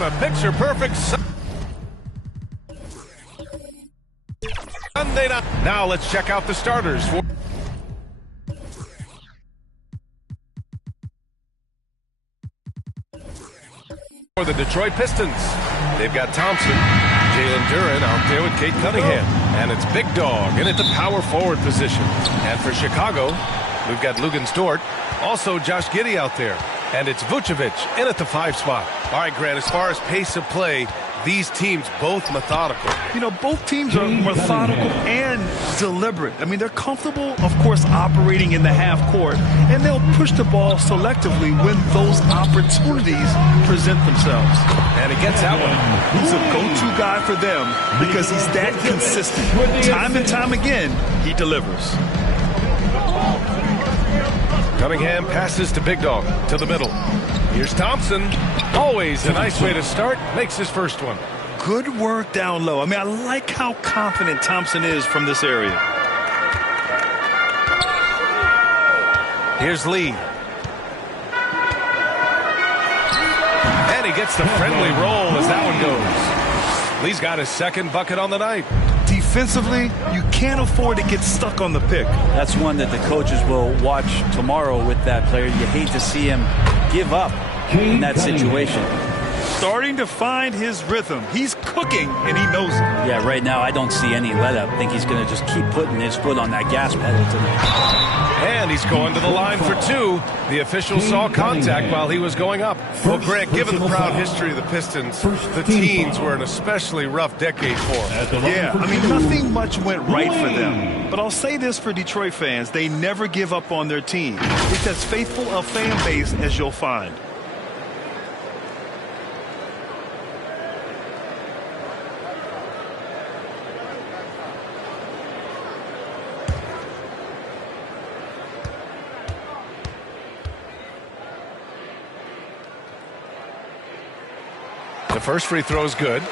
on a picture-perfect Sunday night. Now let's check out the starters for the Detroit Pistons. They've got Thompson, Jalen Duren out there with Cade Cunningham. And it's Big Dog in at the power forward position. And for Chicago, we've got Luguentz Dort. Also Josh Giddey out there. And it's Vucevic in at the 5 spot. All right, Grant, as far as pace of play, these teams both methodical. You know, both teams are methodical and deliberate. I mean, they're comfortable, of course, operating in the half court, and they'll push the ball selectively when those opportunities present themselves. And he gets that one. He's a go-to guy for them because he's that consistent. Time and time again, he delivers. Cunningham passes to Big Dog, to the middle. Here's Thompson. Always a nice way to start. Makes his first one. Good work down low. I mean, I like how confident Thompson is from this area. Here's Lee. And he gets the friendly roll as that one goes. Lee's got his second bucket on the night. Defensively, you can't afford to get stuck on the pick. That's one that the coaches will watch tomorrow with that player. You hate to see him give up in that situation. Starting to find his rhythm. He's cooking, and he knows it. Yeah, right now I don't see any let-up. I think he's going to just keep putting his foot on that gas pedal tonight. And he's going to the line for 2. The official saw contact while he was going up. Well, Grant, given the proud history of the Pistons, the teens were an especially rough decade for them. Yeah, I mean, nothing much went right for them. But I'll say this for Detroit fans, they never give up on their team. It's as faithful a fan base as you'll find. The first free throw is good.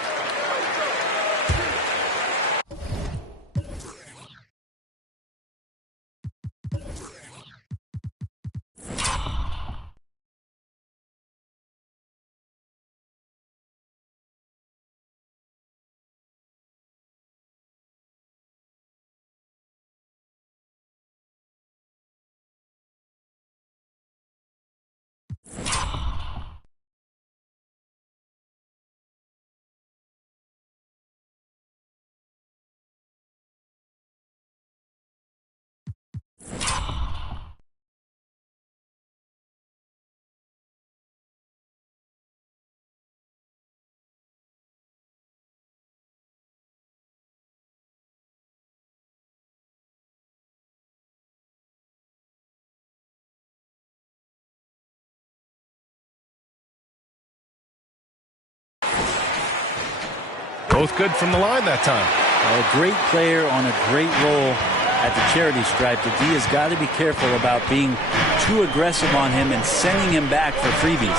Both good from the line that time. A great player on a great role at the charity stripe. The D has got to be careful about being too aggressive on him and sending him back for freebies.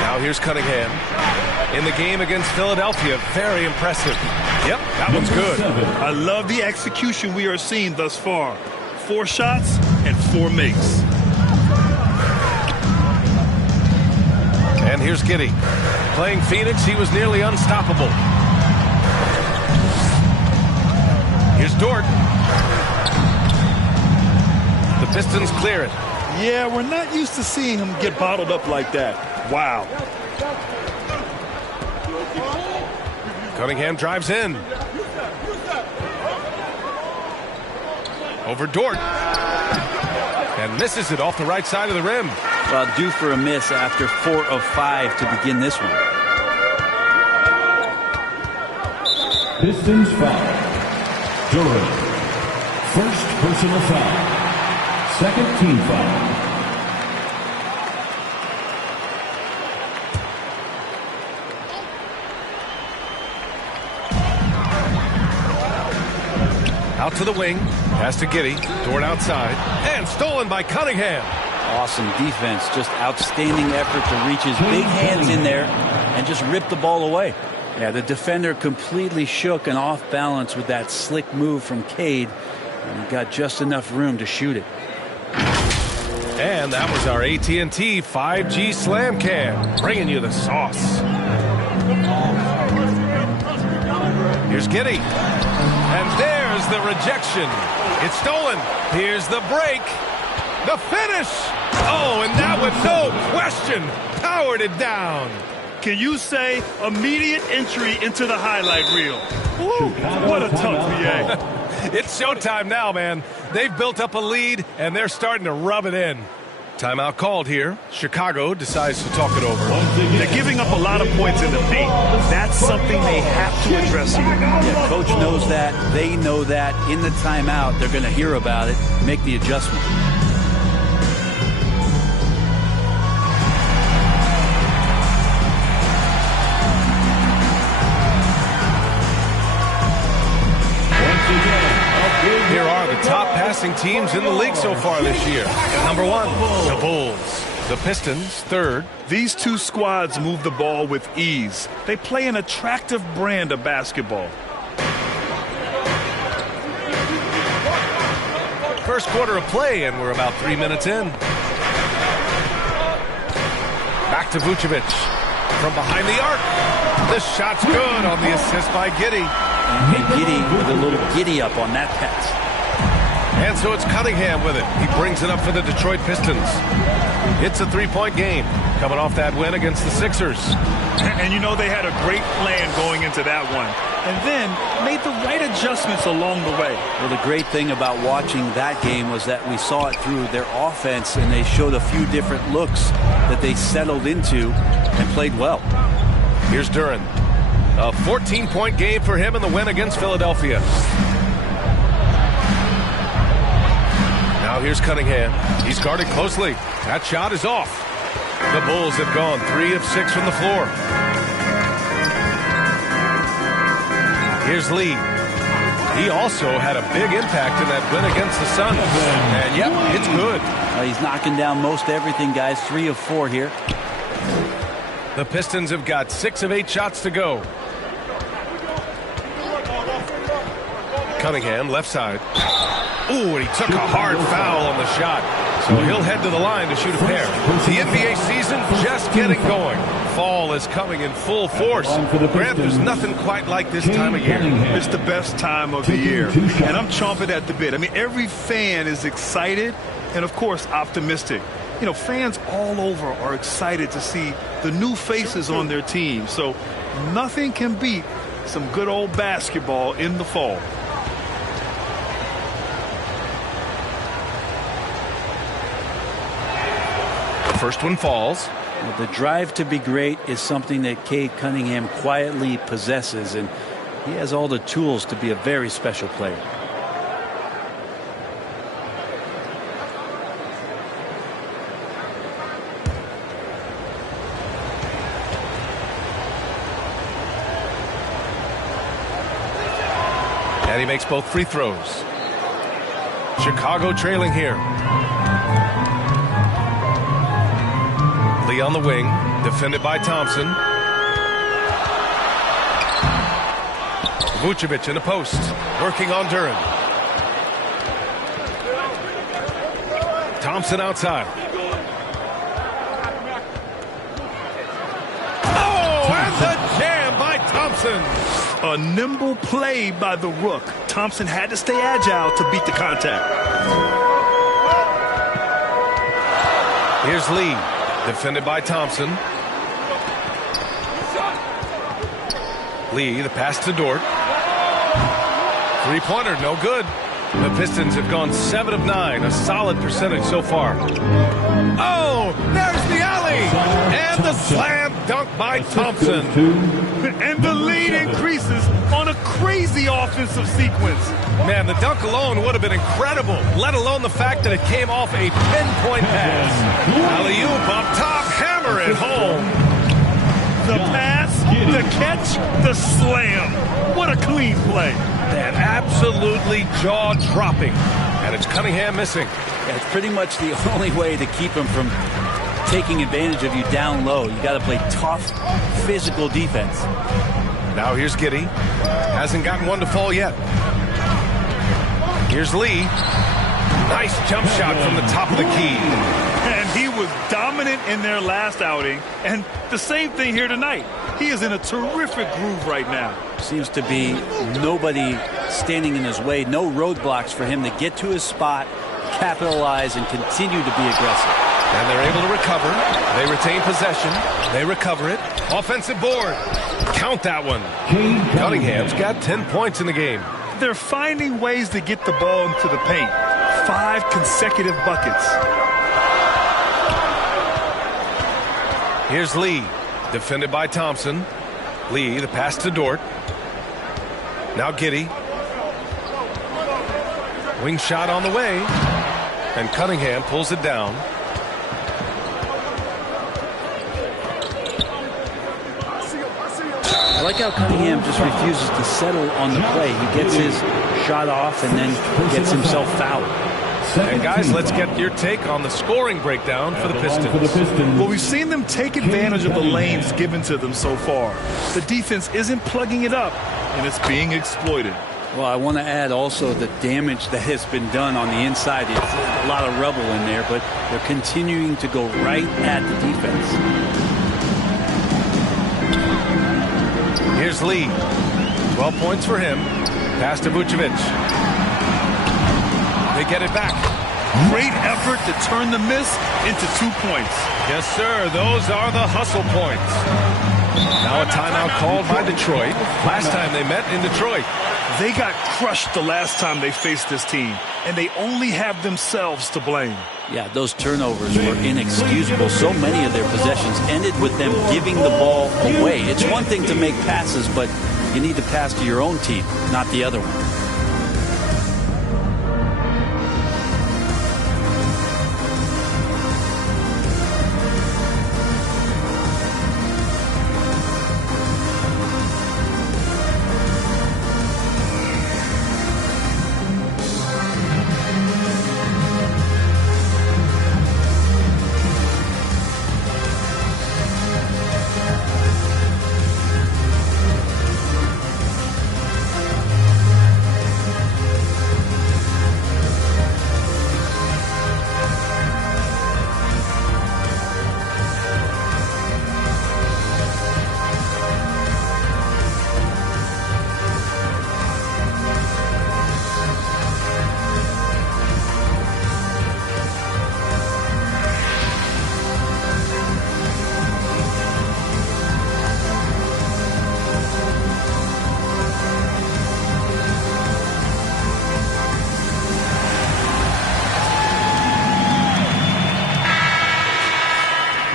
Now here's Cunningham. In the game against Philadelphia, very impressive. Yep, that one's good. I love the execution we are seeing thus far. 4 shots and 4 makes. And here's Giddey. Playing Phoenix, he was nearly unstoppable. Here's Dort. The Pistons clear it. Yeah, we're not used to seeing him get bottled up like that. Wow. Cunningham drives in. Over Dort. And misses it off the right side of the rim. Well, due for a miss after 4 of 5 to begin this one. Pistons foul. Duren. First personal foul. Second team foul. Out to the wing. Pass to Giddey. Dort outside. And stolen by Cunningham. Awesome defense. Just outstanding effort to reach his big hands in there and just rip the ball away. Yeah, the defender completely shook and off balance with that slick move from Cade. And he got just enough room to shoot it. And that was our AT&T 5G Slam Cam, bringing you the sauce. Here's Giddy. And there's the rejection. It's stolen. Here's the break. The finish. Oh, and that one, no question, powered it down. Can you say immediate entry into the highlight reel? Woo, what a tough VA. It's showtime now, man. They've built up a lead, and they're starting to rub it in. Timeout called here. Chicago decides to talk it over. They're giving up a lot of points in the paint. That's something they have to address here. Yeah, coach knows that. They know that. In the timeout, they're going to hear about it, make the adjustment. Here are the top passing teams in the league so far this year. Number 1, the Bulls. The Pistons, third. These two squads move the ball with ease. They play an attractive brand of basketball. First quarter of play, and we're about 3 minutes in. Back to Vucevic. From behind the arc. The shot's good on the assist by Giddy. And Giddy with a little giddy up on that pass. And so it's Cunningham with it. He brings it up for the Detroit Pistons. It's a three-point game, coming off that win against the Sixers. And you know they had a great plan going into that one. And then made the right adjustments along the way. Well, the great thing about watching that game was that we saw it through their offense, and they showed a few different looks that they settled into and played well. Here's Duren. A 14-point game for him in the win against Philadelphia. Now here's Cunningham. He's guarded closely. That shot is off. The Bulls have gone 3 of 6 from the floor. Here's Lee. He also had a big impact in that win against the Suns. And yep, it's good. He's knocking down most everything, guys. 3 of 4 here. The Pistons have got 6 of 8 shots to go. Cunningham, left side. Ooh, and he took a hard foul on the shot. So he'll head to the line to shoot a pair. The NBA season just getting going. Fall is coming in full force. Grant, there's nothing quite like this time of year. It's the best time of the year. And I'm chomping at the bit. I mean, every fan is excited and, of course, optimistic. You know, fans all over are excited to see the new faces on their team. So nothing can beat some good old basketball in the fall. First one falls. Well, the drive to be great is something that Cade Cunningham quietly possesses, and he has all the tools to be a very special player. And he makes both free throws. Chicago trailing here. Lee on the wing, defended by Thompson. Vucevic in the post, working on Duren. Thompson outside. Oh, and the jam by Thompson. A nimble play by the Rook. Thompson had to stay agile to beat the contact. Here's Lee. Defended by Thompson. Lee, the pass to Dort. Three-pointer, no good. The Pistons have gone 7 of 9, a solid percentage so far. Oh, there's the alley! And the slam dunk by Thompson. And the lead increases on a crazy offensive sequence. Man, the dunk alone would have been incredible, let alone the fact that it came off a pinpoint pass. Alley-oop up top, hammer it home. The pass, the catch, the slam. What a clean play. Man, absolutely jaw-dropping. And it's Cunningham missing. Yeah, it's pretty much the only way to keep him from taking advantage of you down low. You got to play tough, physical defense. Now here's Giddy. Hasn't gotten one to fall yet. Here's Lee. Nice jump shot from the top of the key. And he was dominating dominant in their last outing, and the same thing here tonight. He is in a terrific groove right now. Seems to be nobody standing in his way, no roadblocks for him to get to his spot, capitalize, and continue to be aggressive. And they're able to recover. They retain possession. They recover it. Offensive board. Count that one. Cunningham's got 10 points in the game. They're finding ways to get the ball into the paint. 5 consecutive buckets. Here's Lee, defended by Thompson. Lee, the pass to Dort. Now Giddey. Wing shot on the way. And Cunningham pulls it down. I like how Cunningham just refuses to settle on the play. He gets his shot off and then gets himself fouled. And guys, let's get your take on the scoring breakdown for the Pistons. Well, we've seen them take advantage of the lanes given to them so far. The defense isn't plugging it up, and it's being exploited. Well, I want to add also the damage that has been done on the inside. It's a lot of rubble in there, but they're continuing to go right at the defense. Here's Lee. 12 points for him. Pass to Vucevic. They get it back. Great effort to turn the miss into 2 points. Yes, sir. Those are the hustle points. Now a timeout called by Detroit. Last time they met in Detroit. They got crushed the last time they faced this team, and they only have themselves to blame. Yeah, those turnovers were inexcusable. So many of their possessions ended with them giving the ball away. It's one thing to make passes, but you need to pass to your own team, not the other one.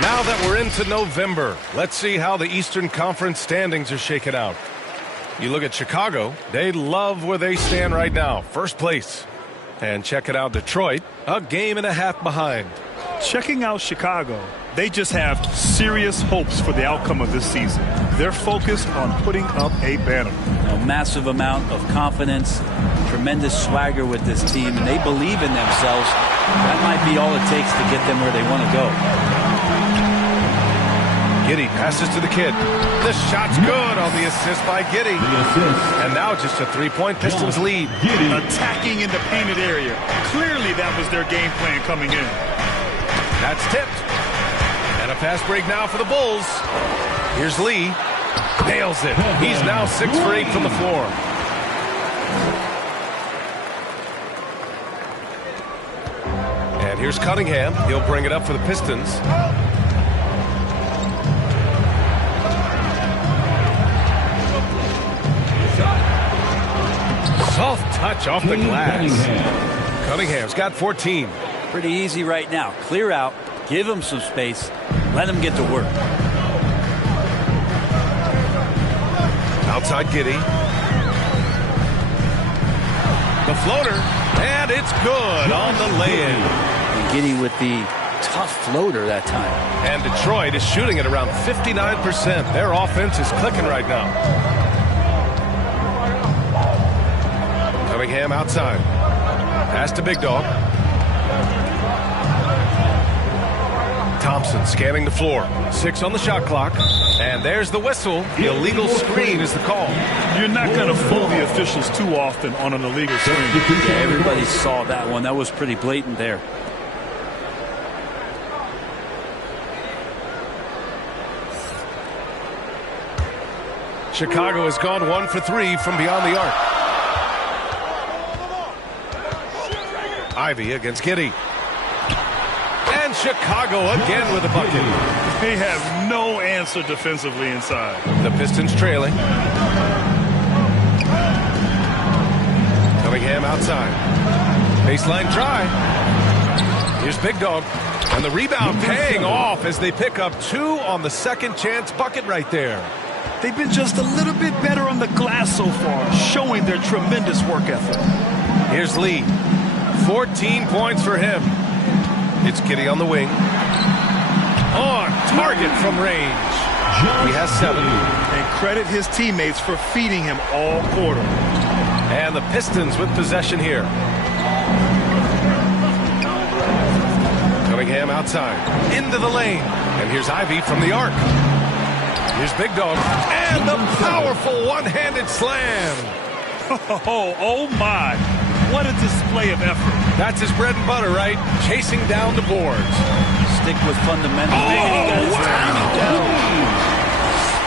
Now that we're into November, let's see how the Eastern Conference standings are shaken out. You look at Chicago, they love where they stand right now, first place. And check it out, Detroit, a game and a half behind. Checking out Chicago, they just have serious hopes for the outcome of this season. They're focused on putting up a banner. A massive amount of confidence, tremendous swagger with this team, and they believe in themselves. That might be all it takes to get them where they want to go. Giddey passes to the kid. The shot's good on the assist by Giddey. And now just a three-point Pistons lead. Attacking in the painted area. Clearly that was their game plan coming in. That's tipped. And a fast break now for the Bulls. Here's Lee. Nails it. He's now 6 for 8 from the floor. And here's Cunningham. He'll bring it up for the Pistons. Soft touch off the glass. Cunningham's got 14. Pretty easy right now. Clear out. Give him some space. Let him get to work. Outside Giddey. The floater. And it's good on the lay-in. And Giddey with the tough floater that time. And Detroit is shooting at around 59%. Their offense is clicking right now. Cunningham outside. Pass to Big Dog. Thompson scanning the floor. 6 on the shot clock. And there's the whistle. The illegal screen is the call. You're not going to fool the officials too often on an illegal screen. Yeah, everybody saw that one. That was pretty blatant there. Chicago has gone 1 for 3 from beyond the arc. Ivy against Giddey. And Chicago again with a bucket. They have no answer defensively inside. The Pistons trailing. Cunningham outside. Baseline try. Here's Big Dog. And the rebound paying off as they pick up 2 on the second chance bucket right there. They've been just a little bit better on the glass so far, showing their tremendous work ethic. Here's Lee. 14 points for him. It's Giddey on the wing. On target from range. He has 7. And credit his teammates for feeding him all quarter. And the Pistons with possession here. Cunningham outside. Into the lane. And here's Ivy from the arc. Here's Big Dog. And the powerful one-handed slam. Oh my. What a display of effort. That's his bread and butter, right? Chasing down the boards. Stick with fundamentals.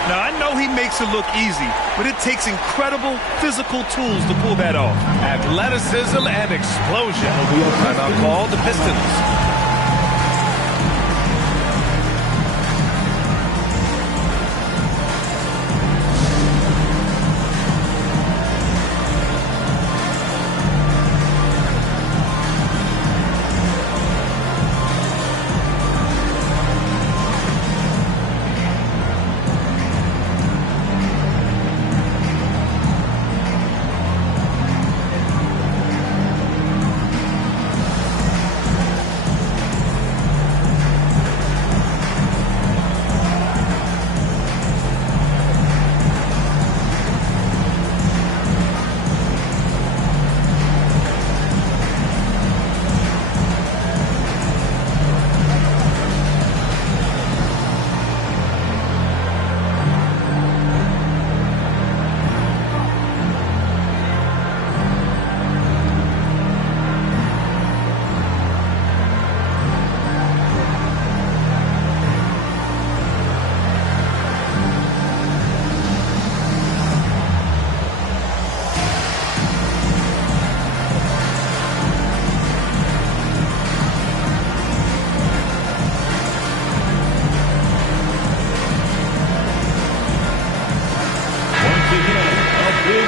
Now, I know he makes it look easy, but it takes incredible physical tools to pull that off. Athleticism and explosion. Timeout called the Pistons.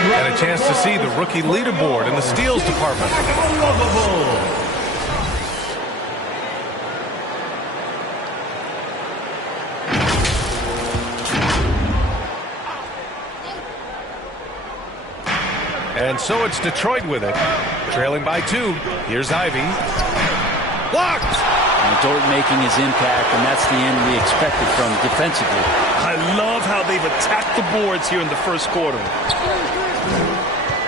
And a chance to see the rookie leaderboard in the steals department. And so it's Detroit with it, trailing by 2. Here's Ivy. Blocked! Dort making his impact, and that's the end we expected from defensively. I love how they've attacked the boards here in the first quarter.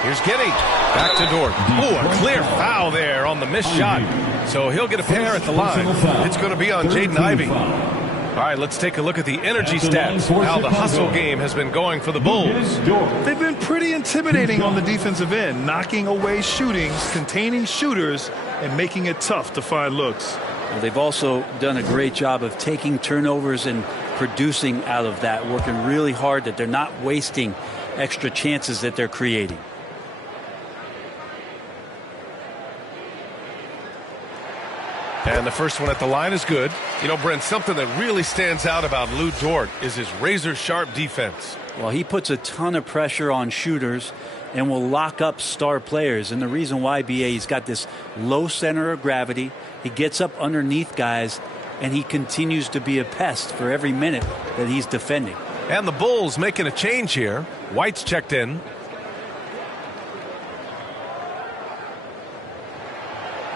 Here's Giddey. Back to Dort. Ooh, a clear foul there on the missed shot. So he'll get a pair at the line. It's going to be on Jaden Ivey. All right, let's take a look at the energy stats, how the hustle game has been going for the Bulls. They've been pretty intimidating on the defensive end, knocking away shootings, containing shooters, and making it tough to find looks. Well, they've also done a great job of taking turnovers and producing out of that, working really hard that they're not wasting extra chances that they're creating. And the first one at the line is good. You know, Brent, something that really stands out about Lou Dort is his razor-sharp defense. Well, he puts a ton of pressure on shooters and will lock up star players. And the reason why, BA, he's got this low center of gravity. He gets up underneath guys, and he continues to be a pest for every minute that he's defending. And the Bulls making a change here. White's checked in.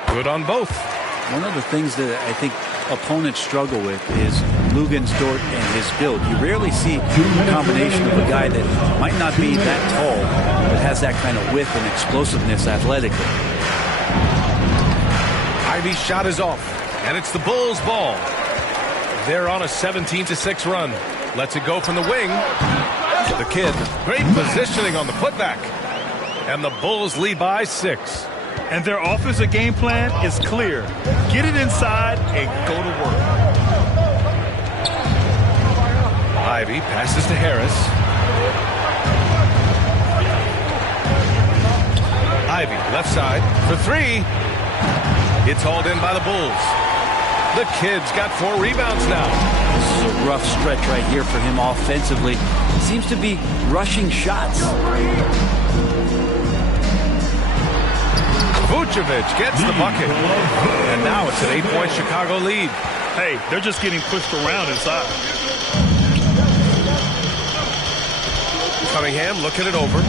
Good on both. One of the things that I think opponents struggle with is Luguentz Dort and his build. You rarely see a combination of a guy that might not be that tall, but has that kind of width and explosiveness athletically. Ivy's shot is off, and it's the Bulls' ball. They're on a 17-6 run. Lets it go from the wing. The kid, great positioning on the putback. And the Bulls lead by 6. And their offensive game plan is clear. Get it inside and go to work. Ivy passes to Harris. Ivy, left side for three. It's hauled in by the Bulls. The Kid's got 4 rebounds now. This is a rough stretch right here for him offensively. Seems to be rushing shots. Vucevic gets the bucket. And now it's an 8-point Chicago lead. Hey, they're just getting pushed around inside. Cunningham looking it over.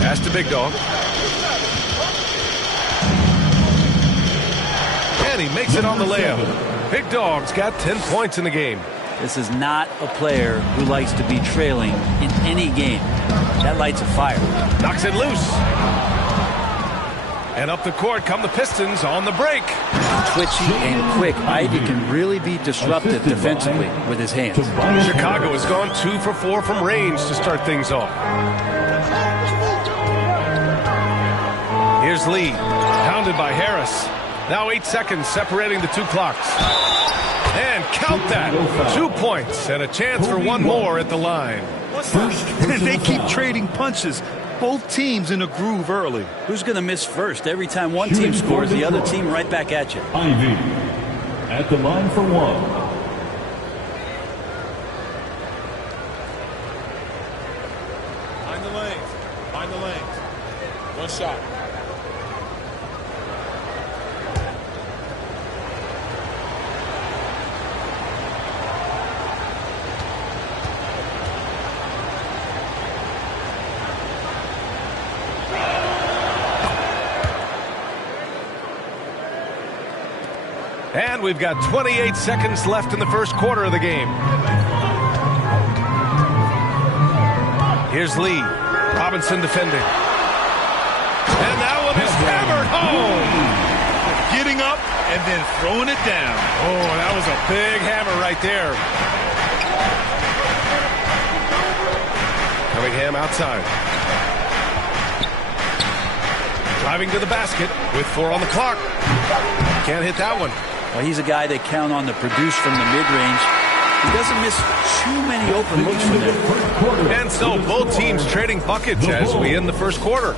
Pass to Big Dog. And he makes it on the layup. Big Dog's got 10 points in the game. This is not a player who likes to be trailing in any game. That lights a fire. Knocks it loose. And up the court come the Pistons on the break. Twitchy and quick. Ivy can really be disruptive defensively with his hands. Chicago has gone 2 for 4 from range to start things off. Here's Lee, pounded by Harris. Now 8 seconds separating the 2 clocks. And count that. 2 points and a chance for one more at the line. They keep trading punches. Both teams in a groove early. Who's going to miss first? Every time one team scores, the other team right back at you. Ivy at the line for 1. Find the lanes. Find the lanes. One shot. And we've got 28 seconds left in the first quarter of the game. Here's Lee. Robinson defending. And that one is hammered home. Getting up and then throwing it down. Oh, that was a big hammer right there. Cunningham outside. Driving to the basket with 4 on the clock. Can't hit that one. Well, he's a guy they count on to produce from the mid-range. He doesn't miss too many open looks from there. And so both teams trading buckets as we end the first quarter.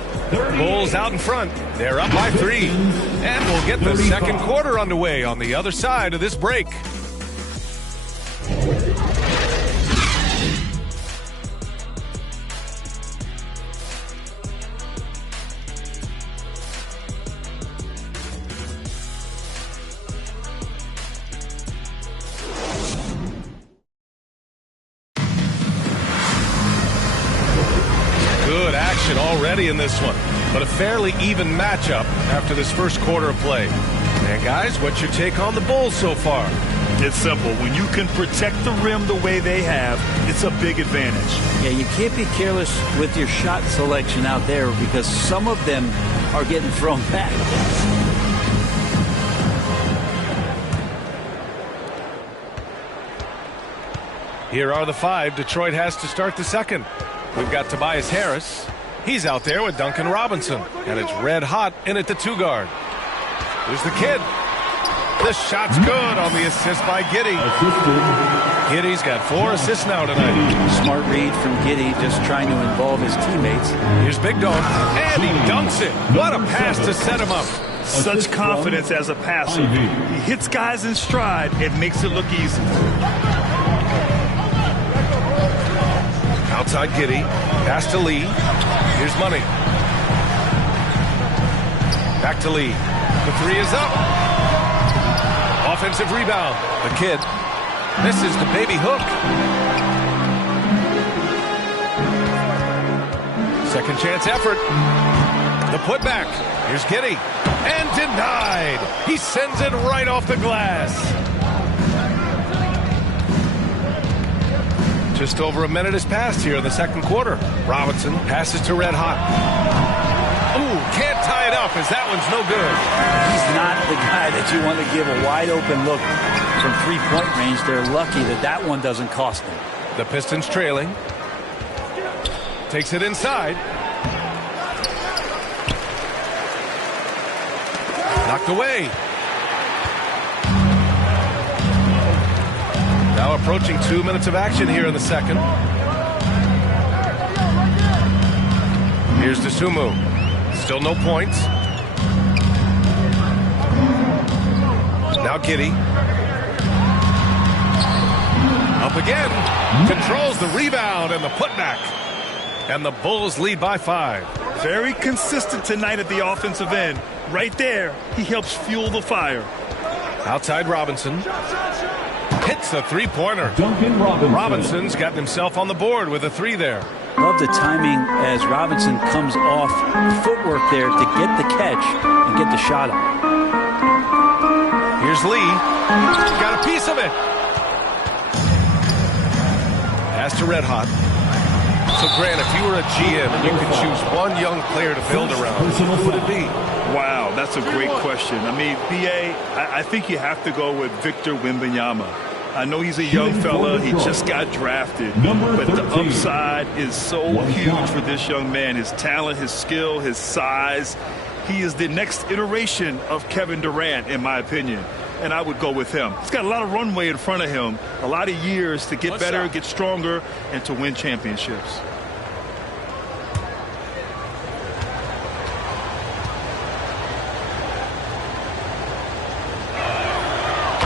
Bulls out in front. They're up by 3. And we'll get the second quarter underway on the other side of this break. Already in this one, but a fairly even matchup after this first quarter of play. And guys, what's your take on the Bulls so far? It's simple. When you can protect the rim the way they have, it's a big advantage. Yeah, you can't be careless with your shot selection out there because some of them are getting thrown back. Here are the 5 Detroit has to start the second. We've got Tobias Harris. He's out there with Duncan Robinson. And it's red hot in at the 2 guard. Here's the Kid. The shot's good on the assist by Giddey. Giddey's got 4 assists now tonight. Smart read from Giddey, just trying to involve his teammates. Here's Big Dog. And he dunks it. What a pass to set him up. Such confidence as a passer. He hits guys in stride and makes it look easy. Outside Giddey. Pass to Lee. Here's Money. Back to Lee. The 3 is up. Offensive rebound. The Kid. This is the baby hook. Second chance effort. The putback. Here's Giddey. And denied. He sends it right off the glass. Just over a minute has passed here in the second quarter. Robinson passes to Red Hot. Ooh, can't tie it up as that one's no good. He's not the guy that you want to give a wide open look from 3-point range. They're lucky that that one doesn't cost them. The Pistons trailing. Takes it inside. Knocked away. Now approaching 2 minutes of action here in the second. Here's Dosunmu. Still no points. Now Giddy. Up again. Controls the rebound and the putback. And the Bulls lead by 5. Very consistent tonight at the offensive end. Right there, he helps fuel the fire. Outside Robinson. Hits a three-pointer. Duncan Robinson. Robinson's gotten himself on the board with a 3 there. Love the timing as Robinson comes off the footwork there to get the catch and get the shot up. Here's Lee. Got a piece of it. Pass to Red Hot. So, Grant, if you were a GM and you could choose one young player to build around, who would it be? Wow, that's a great question. I mean, B.A., I think you have to go with Victor Wembanyama. I know he's a young fella. He just got drafted. But the upside is so huge for this young man. His talent, his skill, his size. He is the next iteration of Kevin Durant, in my opinion. And I would go with him. He's got a lot of runway in front of him, a lot of years to get better, get stronger, and to win championships.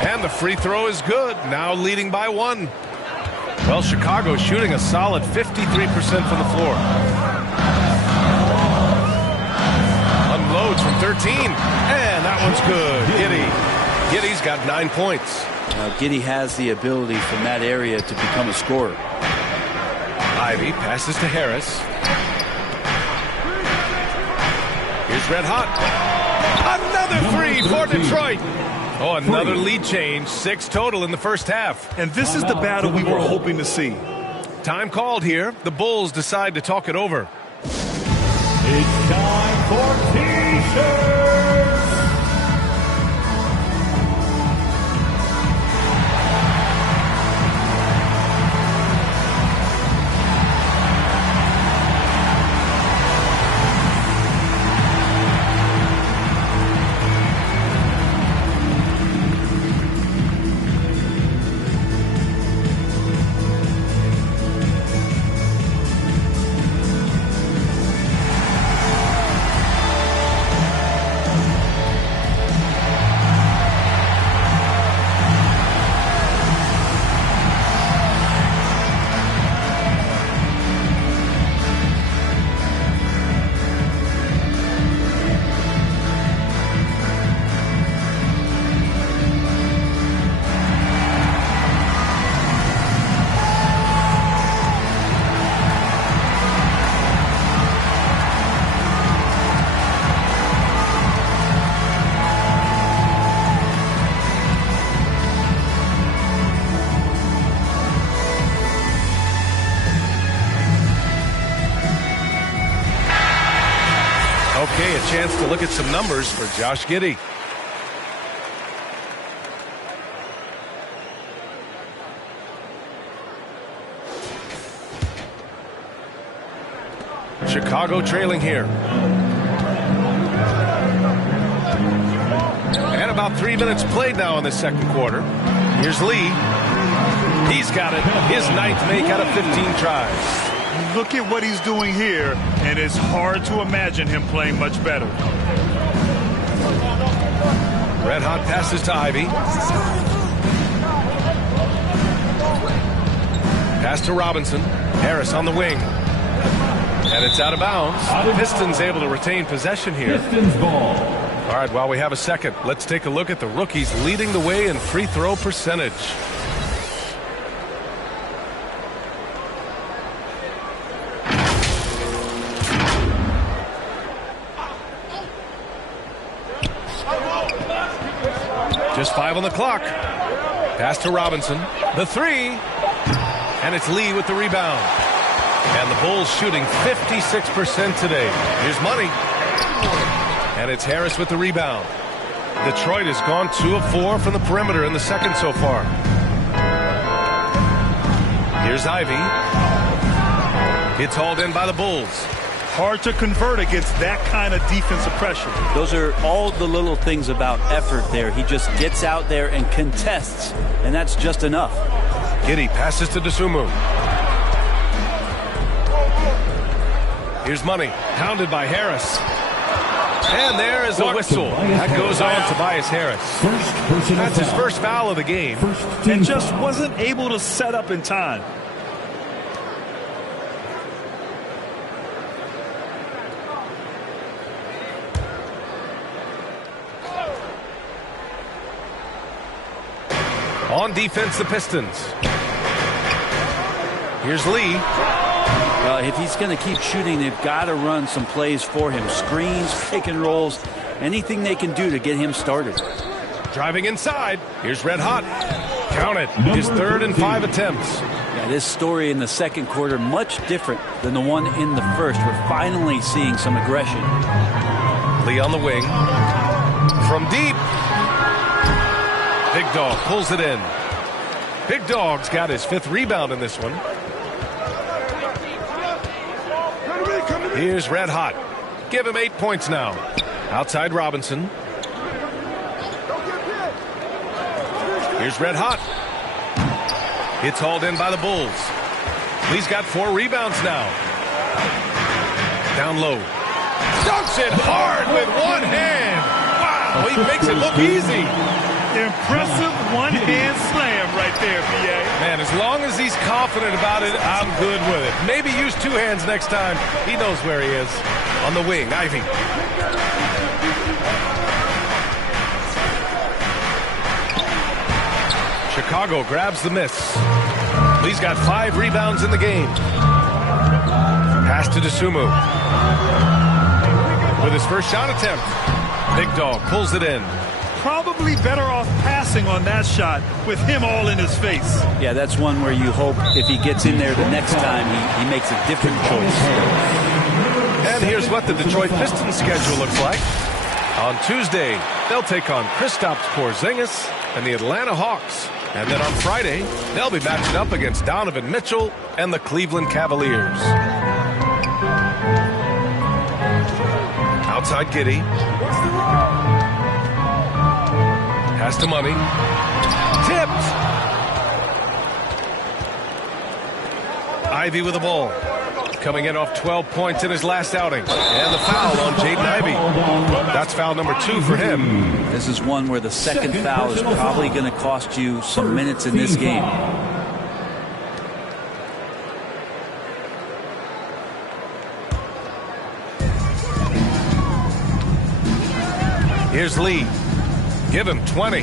And the free throw is good. Now leading by 1. Well, Chicago's shooting a solid 53% from the floor. Unloads from 13. And that one's good. Giddy's got 9 points. Giddy has the ability from that area to become a scorer. Ivy passes to Harris. Here's Red Hot. Another 3 for Detroit. Oh, another lead change. 6 total in the first half. And this is the battle we were hoping to see. Time called here. The Bulls decide to talk it over. It's time for T-shirts. Okay, a chance to look at some numbers for Josh Giddey. Chicago trailing here. And about 3 minutes played now in the second quarter. Here's Lee. He's got it. His 9th make out of 15 tries. Look at what he's doing here, and it's hard to imagine him playing much better. Red Hot passes to Ivy. Pass to Robinson. Harris on the wing. And it's out of bounds. Pistons able to retain possession here. Pistons ball. All right, while we have a second, let's take a look at the rookies leading the way in free throw percentage. Just 5 on the clock. Pass to Robinson. The 3. And it's Lee with the rebound. And the Bulls shooting 56% today. Here's Money. And it's Harris with the rebound. Detroit has gone 2 of 4 from the perimeter in the second so far. Here's Ivy. It's hauled in by the Bulls. Hard to convert against that kind of defensive pressure. Those are all the little things about effort there. He just gets out there and contests, and that's just enough. Giddey passes to Dosunmu. Here's Money, pounded by Harris. And there is a whistle. That goes on Tobias Harris. That's his first foul of the game. And just wasn't able to set up in time. On defense, the Pistons. Here's Lee. Well, if he's going to keep shooting, they've got to run some plays for him. Screens, pick and rolls, anything they can do to get him started. Driving inside. Here's Red Hot. Count it. His 3rd and 5 attempts. Yeah, this story in the second quarter, much different than the one in the first. We're finally seeing some aggression. Lee on the wing. From deep. Big Dog pulls it in. Big Dog's got his 5th rebound in this one. Here's Red Hot. Give him 8 points now. Outside Robinson. Here's Red Hot. It's hauled in by the Bulls. Lee's got 4 rebounds now. Down low. Dunks it hard with one hand. Wow, he makes it look easy. Impressive one-hand slam right there, B.A. Man, as long as he's confident about it, I'm good with it. Maybe use 2 hands next time. He knows where he is. On the wing, Ivy. Chicago grabs the miss. Lee's got 5 rebounds in the game. Pass to DeSumo. With his first shot attempt. Big Dog pulls it in. Probably better off passing on that shot with him all in his face. Yeah, that's one where you hope if he gets in there the next time, he makes a different choice. And here's what the Detroit Pistons schedule looks like. On Tuesday, they'll take on Kristaps Porzingis and the Atlanta Hawks. And then on Friday, they'll be matching up against Donovan Mitchell and the Cleveland Cavaliers. Outside Giddey. Pass to Money. Tipped. Ivy with the ball. Coming in off 12 points in his last outing. And the foul on Jaden Ivey. That's foul number 2 for him. This is one where the second foul is probably going to cost you some minutes in this game. Here's Lee. Give him 20.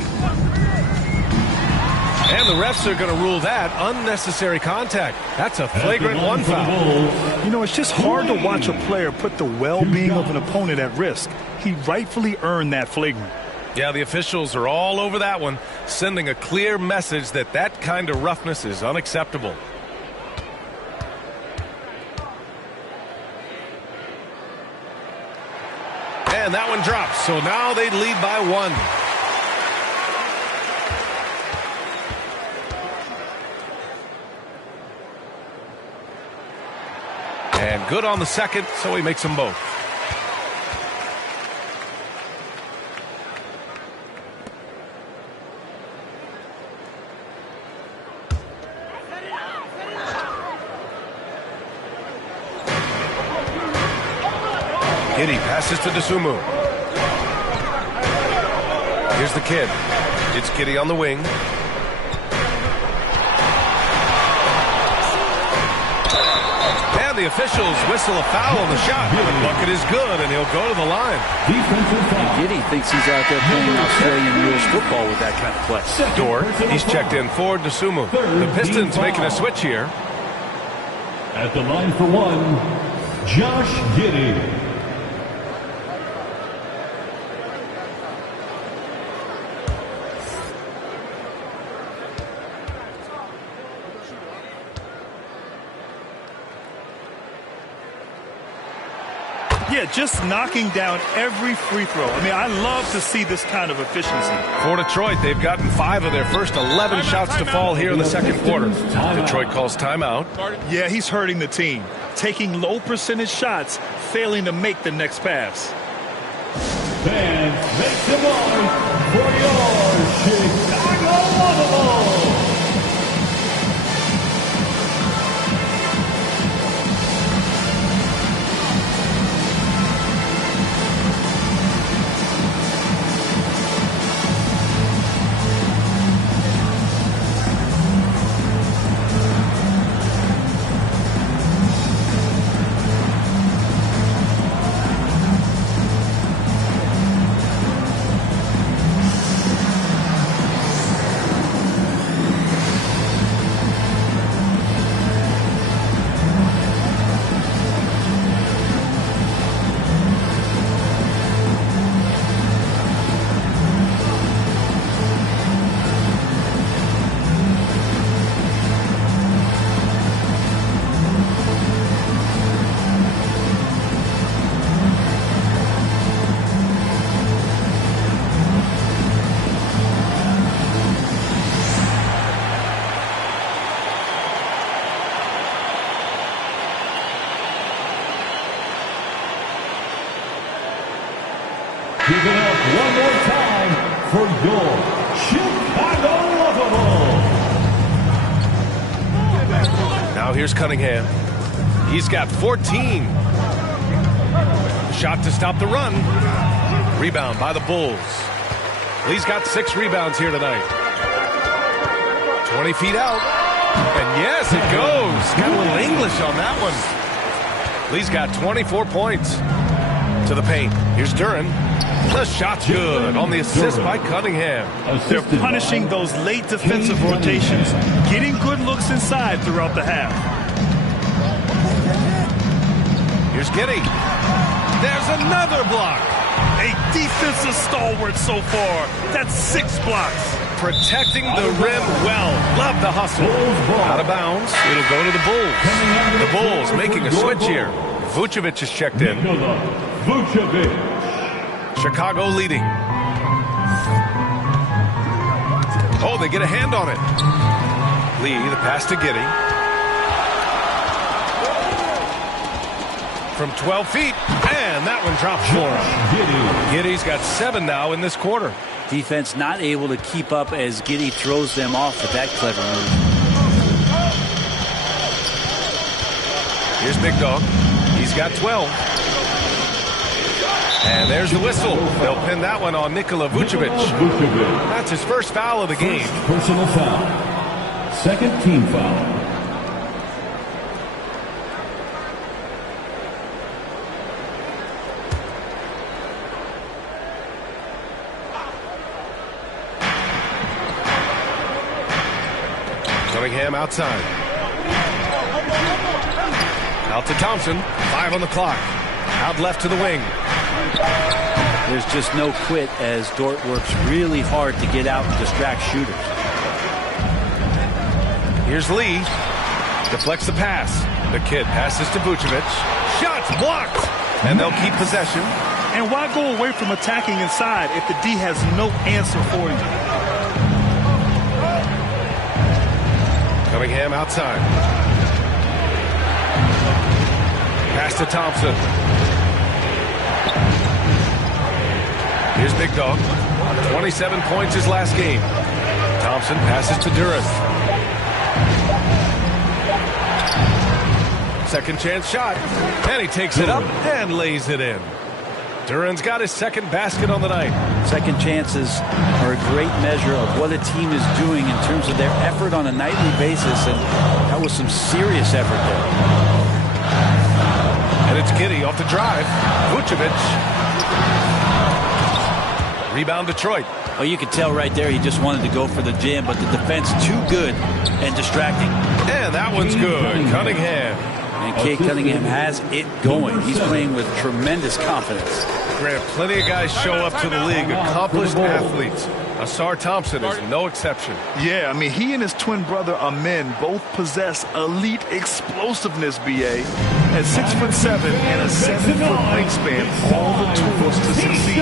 And the refs are going to rule that unnecessary contact. That's a flagrant 1 foul. You know, it's just hard to watch a player put the well-being of an opponent at risk. He rightfully earned that flagrant. Yeah, the officials are all over that one, sending a clear message that that kind of roughness is unacceptable. And that one drops, so now they lead by 1. And good on the second, so he makes them both. Giddey passes to DeSumo. Here's the kid. It's Giddey on the wing. And the officials whistle a foul on the shot. The bucket is good, and he'll go to the line. Giddey thinks he's out there playing Australian rules football with that kind of play. Dort, he's checked in for DeSumo. The Pistons making a switch here. At the line for 1, Josh Giddey. Yeah, just knocking down every free throw. I mean, I love to see this kind of efficiency. For Detroit, they've gotten 5 of their first 11 shots to fall here in the second quarter. Detroit calls timeout. Yeah, he's hurting the team. Taking low percentage shots, failing to make the next pass. Fans, make some noise for your Chicago Bulls. Give it up one more time for your Chicago Lovable. Now here's Cunningham. He's got 14. Shot to stop the run. Rebound by the Bulls. Lee's got 6 rebounds here tonight. 20 feet out. And yes, it goes. Got a little English on that one. Lee's got 24 points. To the paint. Here's Duran. The shot's good on the assist by Cunningham. They're punishing those late defensive rotations, getting good looks inside throughout the half. Here's Giddey. There's another block. A defensive stalwart so far. That's 6 blocks. Protecting the rim well. Love the hustle. Out of bounds. It'll go to the Bulls. The Bulls making a switch here. Vucevic is checked in. Chicago leading. Oh, they get a hand on it. Lee, the pass to Giddey. From 12 feet, and that one drops for him. Giddey's got 7 now in this quarter. Defense not able to keep up as Giddey throws them off with that clever move. Here's Big Dog. He's got 12. And there's the whistle. They'll pin that one on Nikola Vucevic. That's his first foul of the game. Personal foul. Second team foul. Cunningham outside. Out to Thompson. 5 on the clock. Out left to the wing. There's just no quit as Dort works really hard to get out and distract shooters. Here's Lee. Deflects the pass. The kid passes to Vucevic. Shots blocked. And they'll keep possession. And why go away from attacking inside if the D has no answer for you? Cunningham outside. Pass to Thompson. Here's Big Dog. 27 points his last game. Thompson passes to Duran. Second chance shot. And he takes it up and lays it in. Duran's got his second basket on the night. Second chances are a great measure of what a team is doing in terms of their effort on a nightly basis, and that was some serious effort there. And it's Giddey off the drive. Vucevic. Rebound Detroit. Oh, you could tell right there he just wanted to go for the jam, but the defense too good and distracting. And that one's good. Cunningham. And Cade Cunningham has it going. He's playing with tremendous confidence. Grant, plenty of guys show up to the league, accomplished athletes. Asar Thompson is no exception. Yeah, I mean, he and his twin brother Amin both possess elite explosiveness, B.A. At 6'7" and a 7-foot wingspan, all the tools to succeed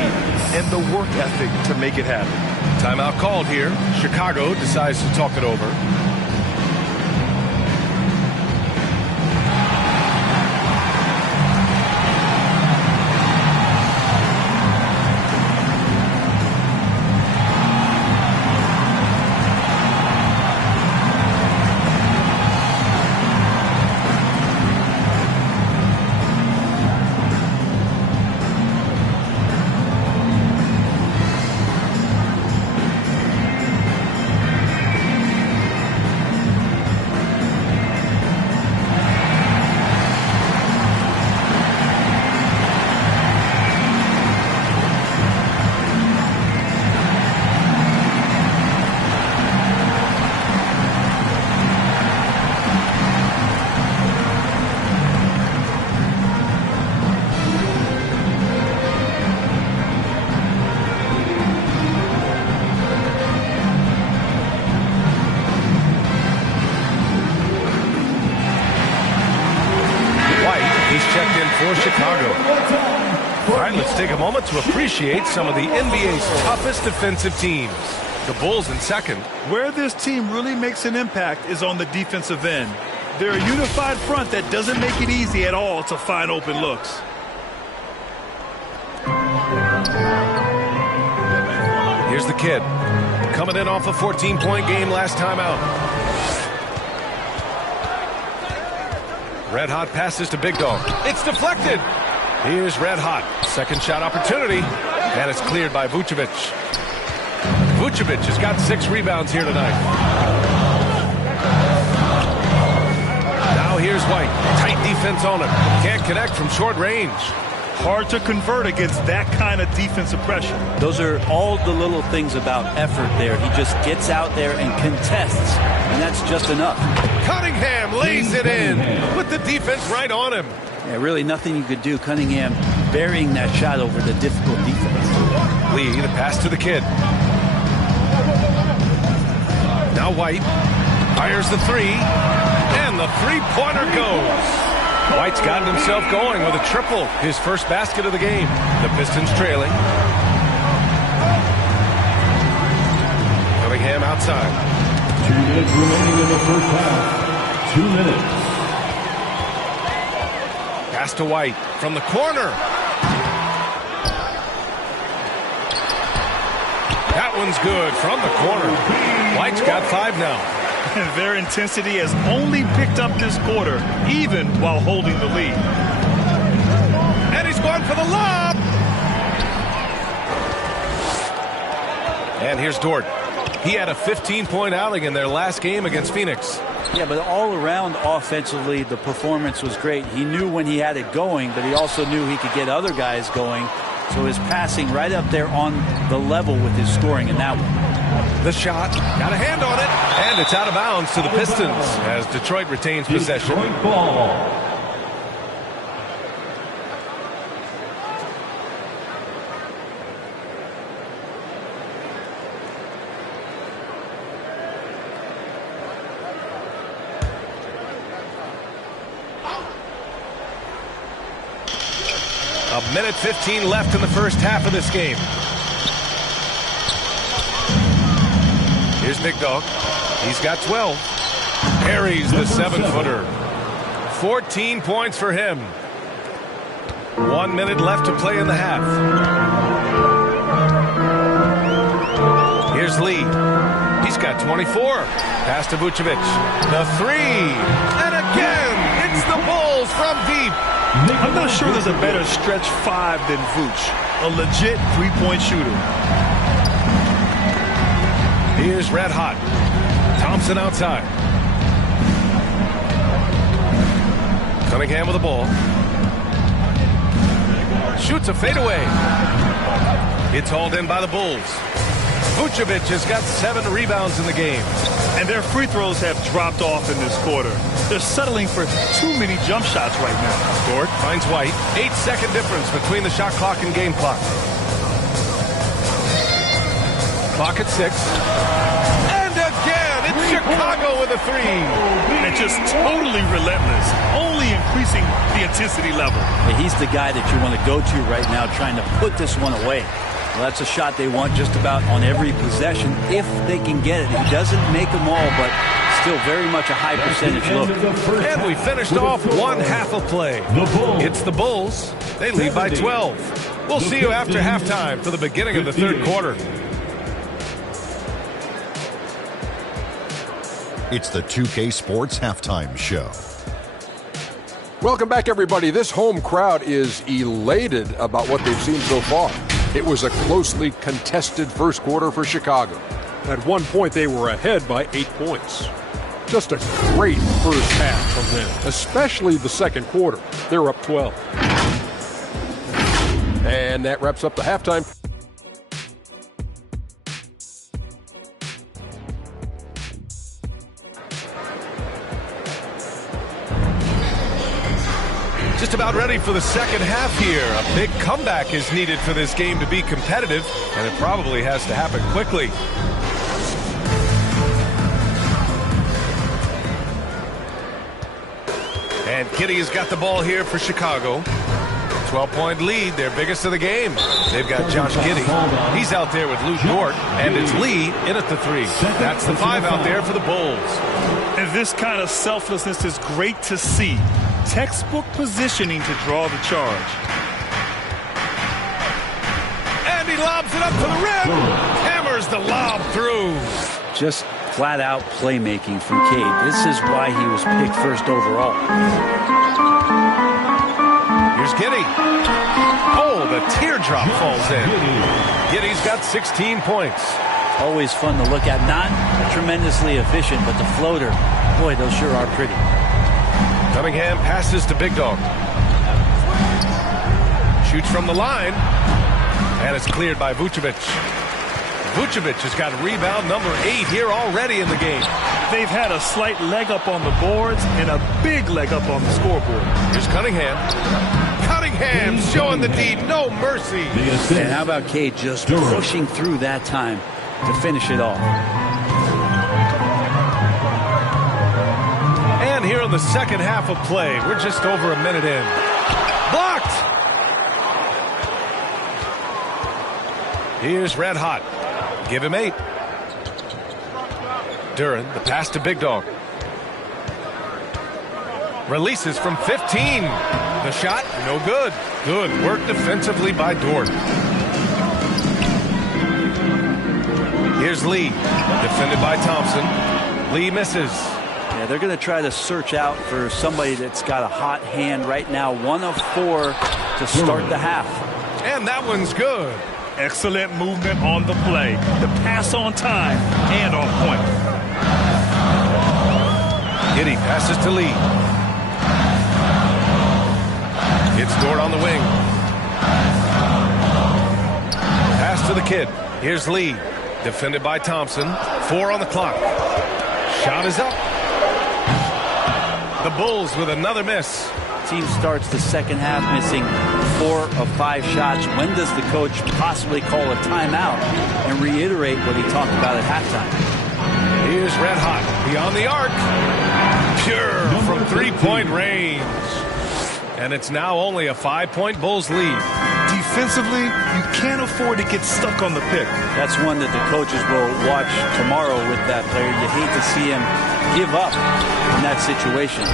and the work ethic to make it happen. Timeout called here. Chicago decides to talk it over. For Chicago. All right, let's take a moment to appreciate some of the NBA's toughest defensive teams. The Bulls in second. Where this team really makes an impact is on the defensive end. They're a unified front that doesn't make it easy at all to find open looks. Here's the kid. Coming in off a 14-point game last time out. Red Hot passes to Big Dog. It's deflected. Here's Red Hot. Second shot opportunity. And it's cleared by Vucevic. Vucevic has got 6 rebounds here tonight. Now here's White. Tight defense on him. Can't connect from short range. Hard to convert against that kind of defensive pressure. Those are all the little things about effort there. He just gets out there and contests, and that's just enough. Cunningham lays it in with the defense right on him. Yeah, really nothing you could do. Cunningham burying that shot over the difficult defense. Lee, the pass to the kid. Now White fires the 3, and the three-pointer goes. White's gotten himself going with a triple, his first basket of the game. The Pistons trailing. Cunningham outside. 2 minutes remaining in the first half. 2 minutes. Pass to White from the corner. That one's good from the corner. White's got 5 now. Their intensity has only picked up this quarter, even while holding the lead. And he's going for the lob. And here's Dort. He had a 15-point outing in their last game against Phoenix. Yeah, but all around offensively, the performance was great. He knew when he had it going, but he also knew he could get other guys going. So his passing right up there on the level with his scoring in that one. The shot, got a hand on it, and it's out of bounds to the Pistons as Detroit retains possession. Detroit ball. A minute 15 left in the first half of this game. Here's Big Dog. He's got 12. Parries the 7-footer. 14 points for him. 1 minute left to play in the half. Here's Lee. He's got 24. Pass to Vucevic. The 3. And again, it's the Bulls from deep. I'm not sure there's a better stretch 5 than Vooch. A legit three-point shooter. Here's Red Hot. Thompson outside. Cunningham with the ball. Shoots a fadeaway. It's hauled in by the Bulls. Vucevic has got 7 rebounds in the game. And their free throws have dropped off in this quarter. They're settling for too many jump shots right now. Dort finds White. 8-second difference between the shot clock and game clock. Clock at 6. And again, it's Chicago with a 3. And just totally relentless, only increasing the intensity level. Yeah, he's the guy that you want to go to right now, trying to put this one away. Well, that's a shot they want just about on every possession if they can get it. He doesn't make them all, but still very much a high percentage look. And we finished off one half of play. It's the Bulls. They lead by 12. We'll see you after halftime for the beginning of the third quarter. It's the 2K Sports Halftime Show. Welcome back, everybody. This home crowd is elated about what they've seen so far. It was a closely contested first quarter for Chicago. At one point, they were ahead by 8 points. Just a great first half from them, especially the second quarter. They're up 12. And that wraps up the halftime. Just about ready for the second half here. A big comeback is needed for this game to be competitive, and it probably has to happen quickly. And Kitty has got the ball here for Chicago. 12-point lead, their biggest of the game. They've got Josh Giddey. He's out there with Lou Dort, and it's Lee in at the 3. That's the 5 out there for the Bulls. And this kind of selflessness is great to see. Textbook positioning to draw the charge. And he lobs it up to the rim. Hammered powers the lob through. Just flat-out playmaking from Cade. This is why he was picked first overall. Here's Giddey. Oh, the teardrop falls in. Giddey's got 16 points. Always fun to look at. Not tremendously efficient, but the floater, boy, those sure are pretty. Cunningham passes to Big Dog. Shoots from the line. And it's cleared by Vucevic. Vucevic has got rebound number 8 here already in the game. They've had a slight leg up on the boards and a big leg up on the scoreboard. Here's Cunningham. Cunningham showing the D, no mercy. And how about Cade just pushing through that time to finish it off. And here in the second half of play, we're just over a minute in. Blocked! Here's Red Hot. Give him 8. Duren, the pass to Big Dog. Releases from 15. The shot, no good. Good work defensively by Dort. Here's Lee, defended by Thompson. Lee misses. Yeah, they're going to try to search out for somebody that's got a hot hand right now. 1 of 4 to start the half. And that one's good. Excellent movement on the play. The pass on time and on point. Giddey passes to Lee. It's Dort on the wing. Pass to the kid. Here's Lee. Defended by Thompson. 4 on the clock. Shot is up. The Bulls with another miss. Team starts the second half missing 4 of 5 shots. When does the coach possibly call a timeout and reiterate what he talked about at halftime? Here's Red Hot beyond the arc. Pure from 3-point range. And it's now only a 5-point Bulls lead. Defensively, you can't afford to get stuck on the pick. That's one that the coaches will watch tomorrow with that player. You hate to see him give up in that situation.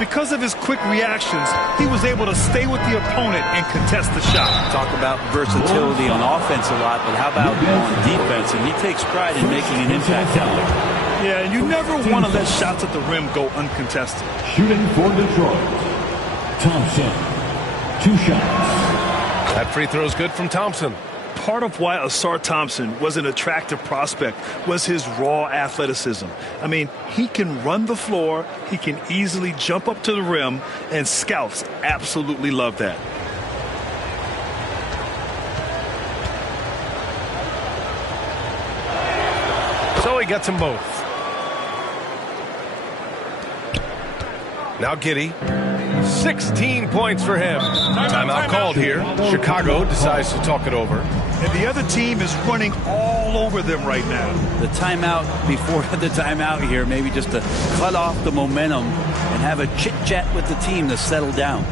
Because of his quick reactions, he was able to stay with the opponent and contest the shot. Talk about versatility on offense a lot, but how about on defense? And he takes pride in making an impact out there. Yeah, and you never want to let shots at the rim go uncontested. Shooting for Detroit, Thompson. 2 shots. That free throw is good from Thompson. Part of why Ausar Thompson was an attractive prospect was his raw athleticism. I mean, he can run the floor, he can easily jump up to the rim, and scouts absolutely love that. So he gets them both. Now Giddey. 16 points for him. Timeout called here. Chicago decides to talk it over. And the other team is running all over them right now. The timeout before the timeout here, maybe just to cut off the momentum and have a chit-chat with the team to settle down.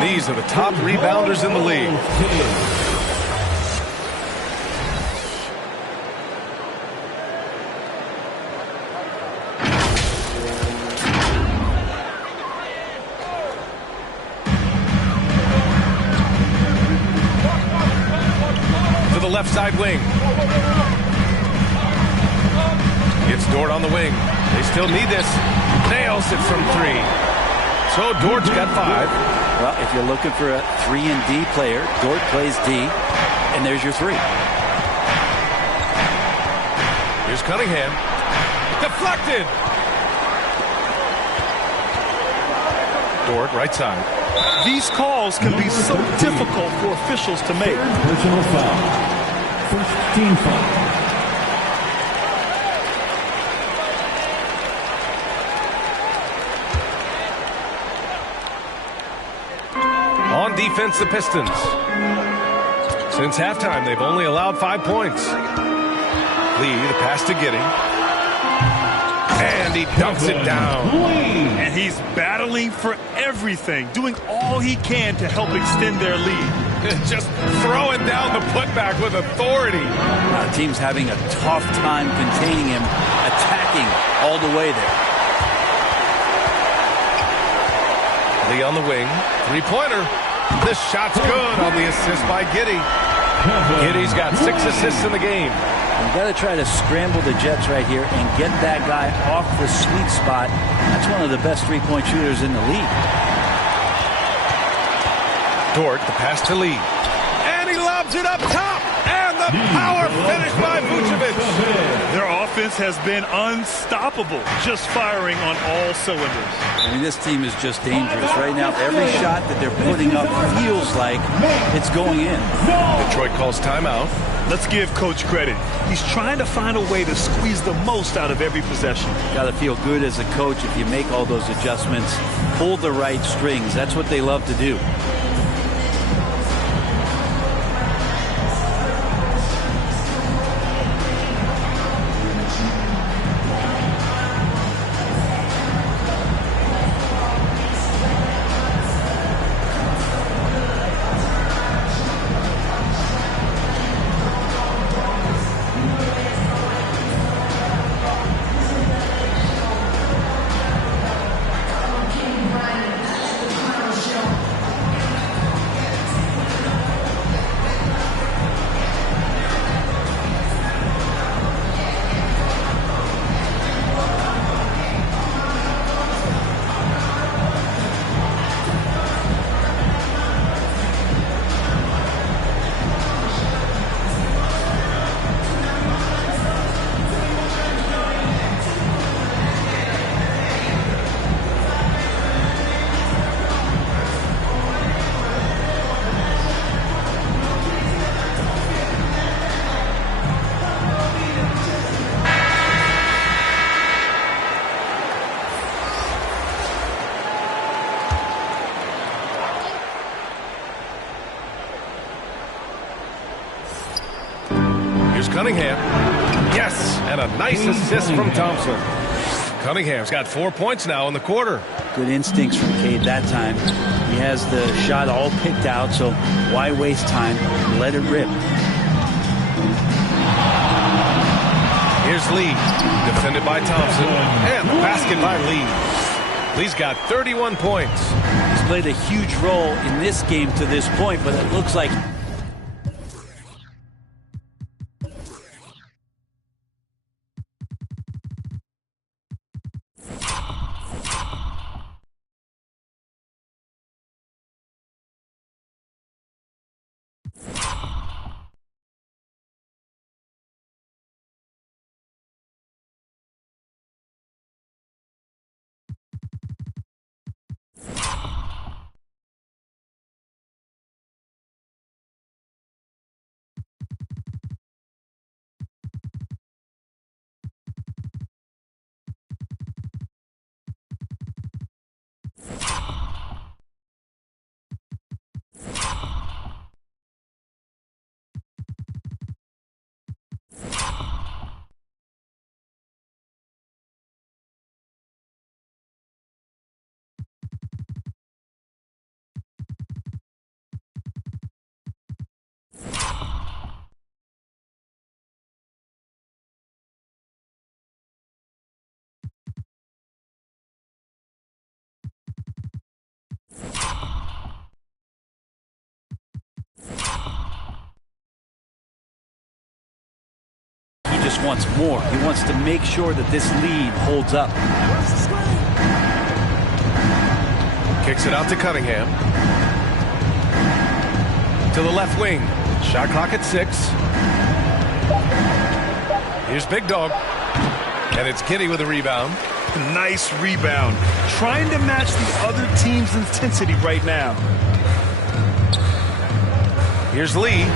These are the top rebounders in the league. To the left side wing. It's It's Dort on the wing. They still need this. Nails it from 3. So Dort's got 5. Well, if you're looking for a 3 and D player, Dort plays D, and there's your 3. Here's Cunningham. Deflected. Dort, right side. These calls can be so difficult for officials to make. Personal foul. First team foul. On defense, the Pistons. Since halftime, they've only allowed 5 points. Lee, the pass to Giddey. And he dunks it down. And he's battling for everything, doing all he can to help extend their lead. Just throwing down the putback with authority. The team's having a tough time containing him, attacking all the way there. Lee on the wing. 3-pointer. This shot's good on the assist by Giddey. Giddey's got 6 assists in the game. You've got to try to scramble the Jets right here and get that guy off the sweet spot. That's one of the best three-point shooters in the league. Dort, the pass to Lee. And he lobs it up top. And the power finish by Vucevic. Their offense has been unstoppable, just firing on all cylinders. I mean, this team is just dangerous. Right now, every shot that they're putting up feels like it's going in. Detroit calls timeout. Let's give Coach credit. He's trying to find a way to squeeze the most out of every possession. Got to feel good as a coach if you make all those adjustments, pull the right strings. That's what they love to do. Cunningham. Yes, and a nice assist from Thompson. Cunningham's got 4 points now in the quarter. Good instincts from Cade that time. He has the shot all picked out, so why waste time? Let it rip. Here's Lee, defended by Thompson, and the basket by Lee. Lee's got 31 points. He's played a huge role in this game to this point, but it looks like just wants more. He wants to make sure that this lead holds up. Kicks it out to Cunningham. To the left wing. Shot clock at 6. Here's Big Dog. And it's Giddy with a rebound. Nice rebound. Trying to match the other team's intensity right now. Here's Lee.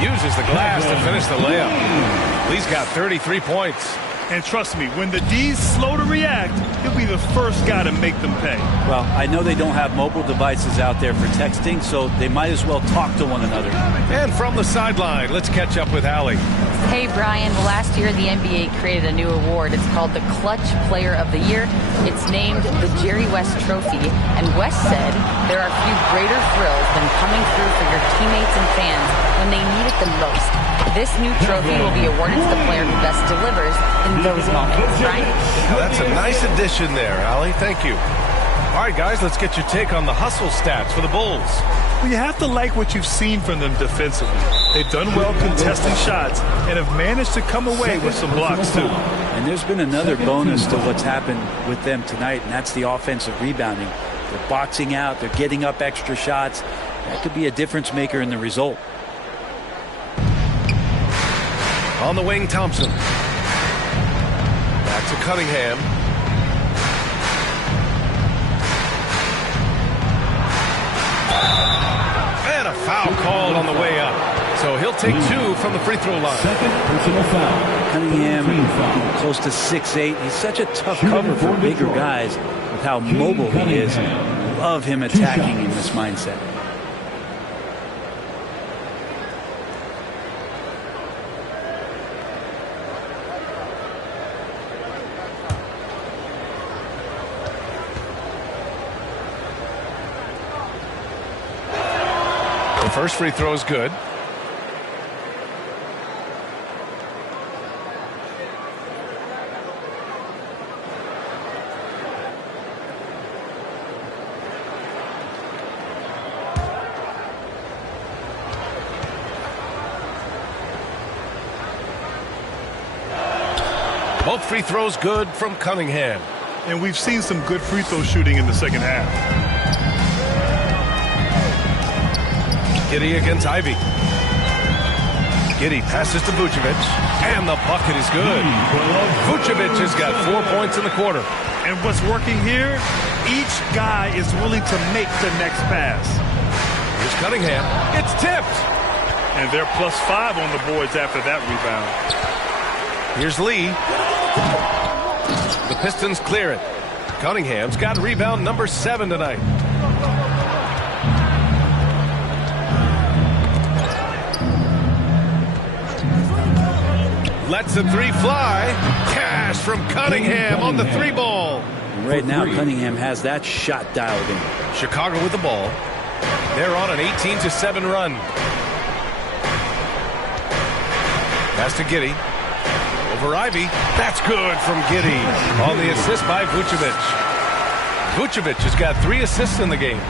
Uses the glass to finish the layup. Lee's got 33 points. And trust me, when the D's slow to react, he'll be the first guy to make them pay. Well, I know they don't have mobile devices out there for texting, so they might as well talk to one another. And from the sideline, let's catch up with Allie. Hey, Brian. Last year, the NBA created a new award. It's called the Clutch Player of the Year. It's named the Jerry West Trophy. And West said there are few greater thrills than coming through for your teammates and fans when they need it the most. This new trophy will be awarded to the player who best delivers in those moments. Brian? Now that's a nice addition there, Allie. Thank you. All right, guys, let's get your take on the hustle stats for the Bulls. Well, you have to like what you've seen from them defensively. They've done well contesting shots and have managed to come away with some blocks, too. And there's been another bonus to what's happened with them tonight, and that's the offensive rebounding. They're boxing out. They're getting up extra shots. That could be a difference maker in the result. On the wing, Thompson. Back to Cunningham. And a foul called on the way up. So he'll take 2 from the free throw line. Second personal foul. Cunningham, close to 6'8". He's such a tough cover for bigger guys with how mobile he is. Love him attacking in this mindset. First free throw is good. Both free throws good from Cunningham. And we've seen some good free throw shooting in the second half. Giddy against Ivy. Giddy passes to Vucevic, and the bucket is good. Vucevic has got 4 points in the quarter. And what's working here, each guy is willing to make the next pass. Here's Cunningham. It's tipped. And they're +5 on the boards after that rebound. Here's Lee. The Pistons clear it. Cunningham's got rebound number 7 tonight. Lets the 3 fly. Cash from Cunningham on the 3 ball. Right now, Cunningham has that shot dialed in. Chicago with the ball. They're on an 18-7 run. Pass to Giddy. Over Ivy. That's good from Giddy on the assist by Vucevic. Vucevic has got 3 assists in the game.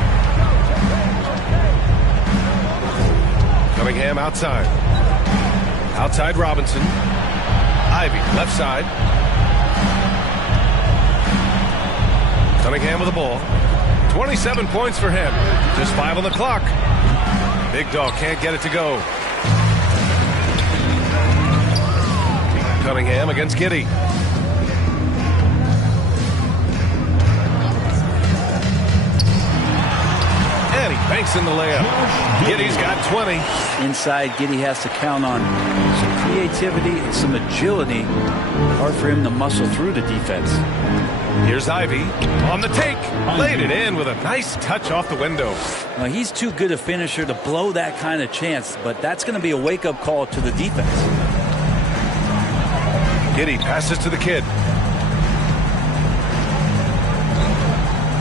Cunningham outside. Outside Robinson. Ivy left side. Cunningham with the ball. 27 points for him. Just 5 on the clock. Big Dog can't get it to go. Cunningham against Giddy. And he banks in the layup. Giddy's got 20. Inside, Giddy has to count on some creativity and some agility. Hard for him to muscle through the defense. Here's Ivy on the take. Laid it in with a nice touch off the window. Now, he's too good a finisher to blow that kind of chance, but that's going to be a wake-up call to the defense. Giddy passes to the kid.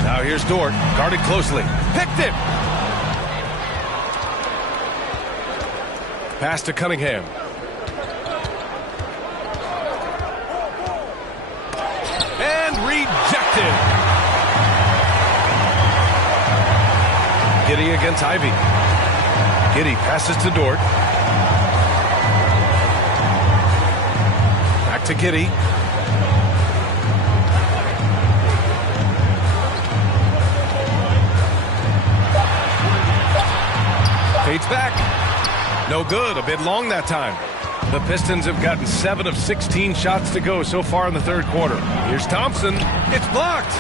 Now here's Dort, guarded closely. Picked him. Pass to Cunningham. And rejected. Giddy against Ivy. Giddy passes to Dort. to Giddey. Fades back. No good. A bit long that time. The Pistons have gotten 7 of 16 shots to go so far in the third quarter. Here's Thompson. It's blocked.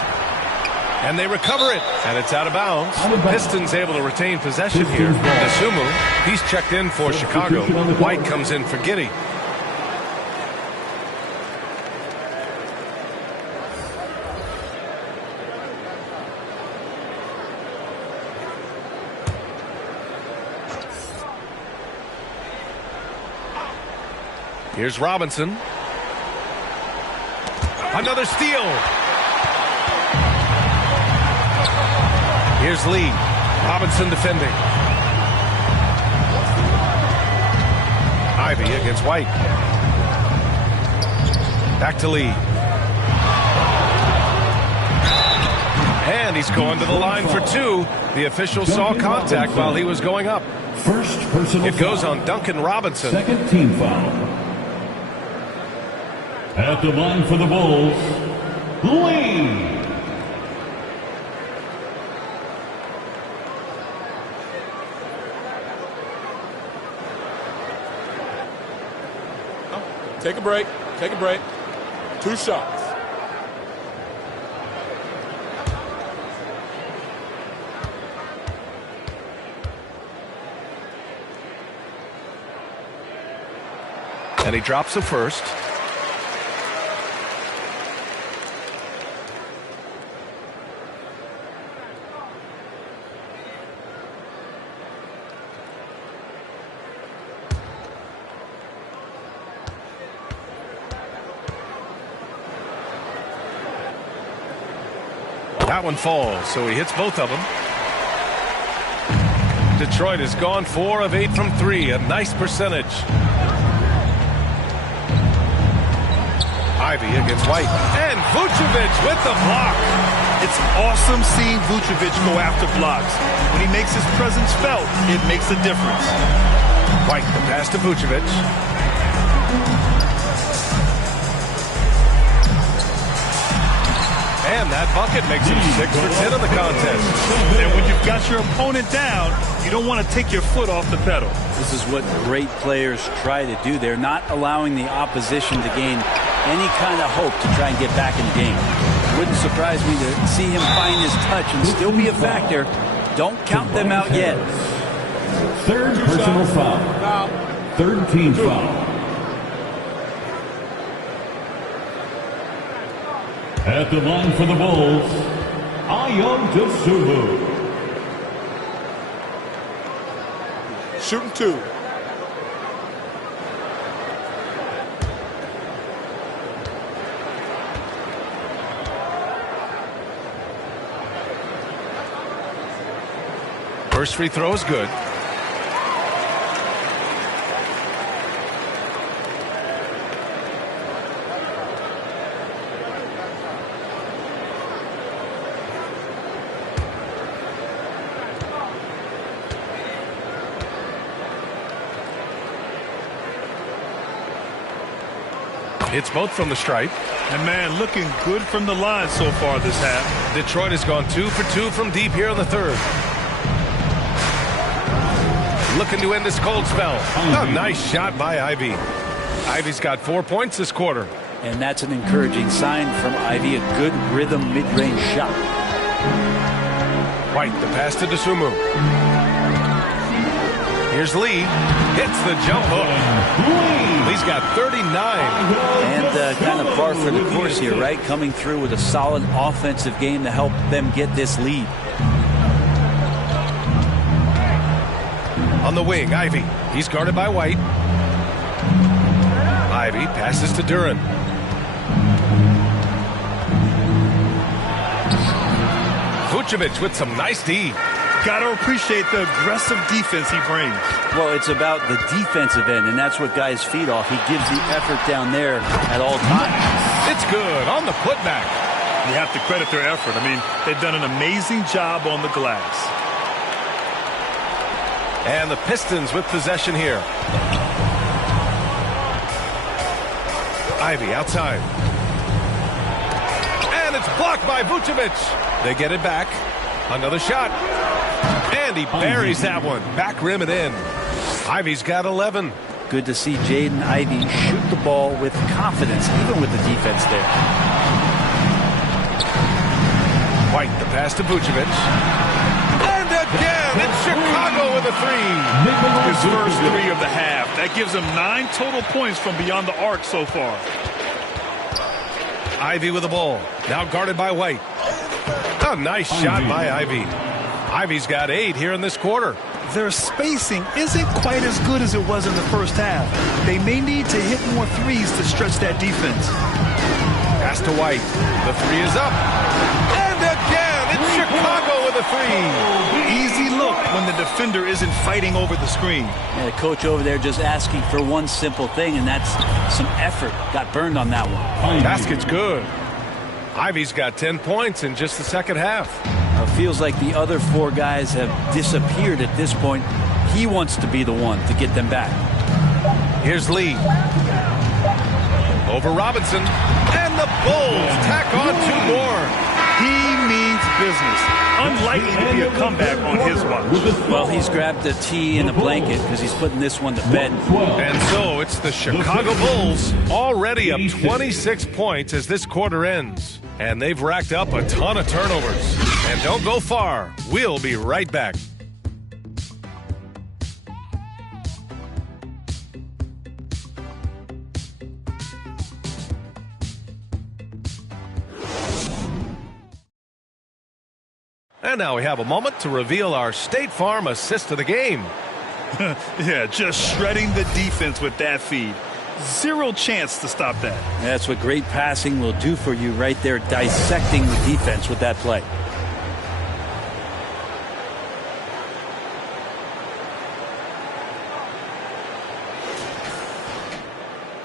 And they recover it. And it's out of bounds. Pistons able to retain possession here. Dosunmu, he's checked in for Chicago. White comes in for Giddey. Here's Robinson. Another steal. Here's Lee. Robinson defending. Ivy against White. Back to Lee. And he's going to the line for two. The official saw contact while he was going up. First personal It goes foul. on Duncan Robinson. Second team foul. At the line for the Bulls, Lee. Take a break. Take a break. 2 shots. And he drops the first. That one falls, so he hits both of them. Detroit has gone 4 of 8 from 3, a nice percentage. Ivy against White. And Vucevic with the block. It's awesome seeing Vucevic go after blocks. When he makes his presence felt, it makes a difference. White, the pass to Vucevic. And that bucket makes him 6 for 10 in the contest. And when you've got your opponent down, you don't want to take your foot off the pedal. This is what great players try to do. They're not allowing the opposition to gain any kind of hope to try and get back in the game. Wouldn't surprise me to see him find his touch and still be a factor. Don't count them out yet. Third personal foul. Third team foul. At the line for the Bulls, Dosunmu. Shooting 2. First free throw is good. Hits both from the stripe. And man, looking good from the line so far this half. Detroit has gone 2 for 2 from deep here in the third. Looking to end this cold spell. A nice shot by Ivy. Ivy's got 4 points this quarter. And that's an encouraging sign from Ivy. A good rhythm mid-range shot. White, the pass to Dosunmu. Here's Lee. Hits the jump hook. Lee's got 39. And kind of par for the course here, right? Coming through with a solid offensive game to help them get this lead. On the wing, Ivy. He's guarded by White. Ivy passes to Duren. Vucevic with some nice D. Got to appreciate the aggressive defense he brings. Well, it's about the defensive end, and that's what guys feed off. He gives the effort down there at all times. It's good on the putback. You have to credit their effort. I mean, they've done an amazing job on the glass. And the Pistons with possession here. Ivy outside. And it's blocked by Vucevic. They get it back. Another shot. And he buries that one. Back rim and in. Ivy's got 11. Good to see Jaden Ivey shoot the ball with confidence, even with the defense there. White, the pass to Vucevic. And again, it's Chicago with a three. His first three of the half. That gives him 9 total points from beyond the arc so far. Ivy with the ball. Now guarded by White. A nice shot by Ivy. Ivy's got 8 here in this quarter. Their spacing isn't quite as good as it was in the first half. They may need to hit more threes to stretch that defense. Pass to White. The three is up. And again, it's Chicago with a three. Easy look when the defender isn't fighting over the screen. And the coach over there just asking for one simple thing, and that's some effort. Got burned on that one. Basket's good. Ivy's got 10 points in just the second half. Feels like the other 4 guys have disappeared at this point. He wants to be the one to get them back. Here's Lee. Over Robinson. And the Bulls tack on 2 more. He means business. Unlikely to be a comeback on his watch. Well, he's grabbed the tea and the blanket because he's putting this one to bed. And so it's the Chicago Bulls already up 26 points as this quarter ends. And they've racked up a ton of turnovers. And don't go far. We'll be right back. And now we have a moment to reveal our State Farm assist of the game. Yeah, just shredding the defense with that feed. 0 chance to stop that. That's what great passing will do for you right there, dissecting the defense with that play.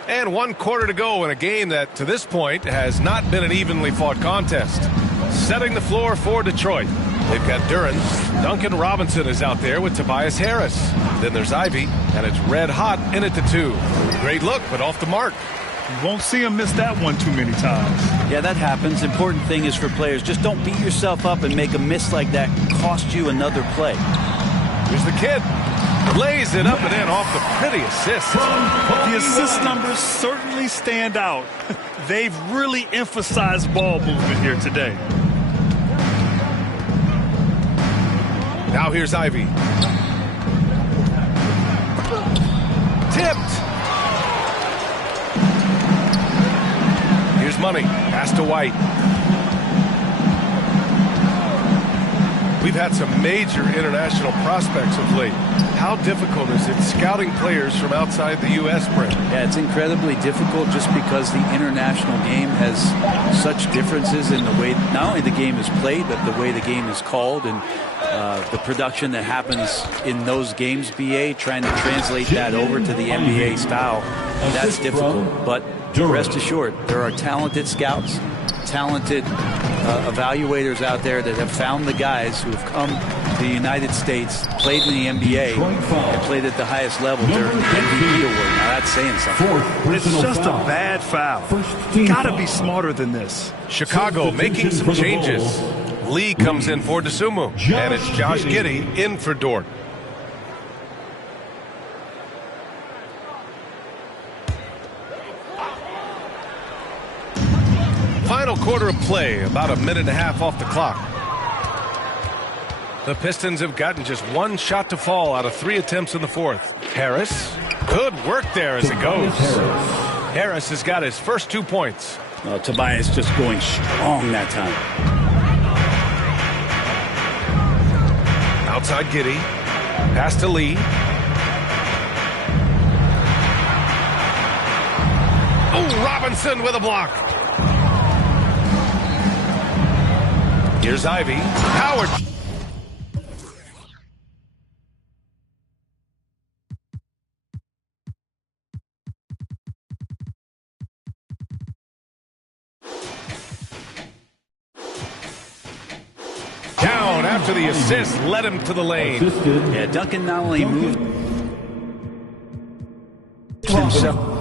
And 1 quarter to go in a game that, to this point, has not been an evenly fought contest. Setting the floor for Detroit. They've got Duren. Duncan Robinson is out there with Tobias Harris. Then there's Ivy, and it's red hot in it to 2. Great look, but off the mark. You won't see him miss that one too many times. Yeah, that happens. Important thing is for players, just don't beat yourself up and make a miss like that cost you another play. Here's the kid. Lays it up and in off the pretty assist. The assist numbers certainly stand out. They've really emphasized ball movement here today. Now here's Ivy. Tipped. Here's Money. Pass to White. We've had some major international prospects of late. How difficult is it scouting players from outside the U.S., Brent? Yeah, it's incredibly difficult just because the international game has such differences in the way not only the game is played, but the way the game is called and the production that happens in those games, BA, trying to translate that over to the NBA style. That's difficult. But rest assured, there are talented scouts, talented evaluators out there that have found the guys who have come to the United States, played in the NBA, and played at the highest level during the MVP award. Now that's saying something. It's just a bad foul. You gotta be smarter than this. Chicago making some changes. Lee comes in for DeSumo, and it's Josh Giddey in for Dort. Final quarter of play, about a minute and a half off the clock. The Pistons have gotten just 1 shot to fall out of 3 attempts in the 4th. Harris, good work there as it goes. Harris has got his first 2 points. Well, Tobias just going strong that time. Outside Giddey. Pass to Lee. Oh, Robinson with a block. Here's Ivy. Howard. Down after the assist led him to the lane. Yeah, Duncan not only moved himself.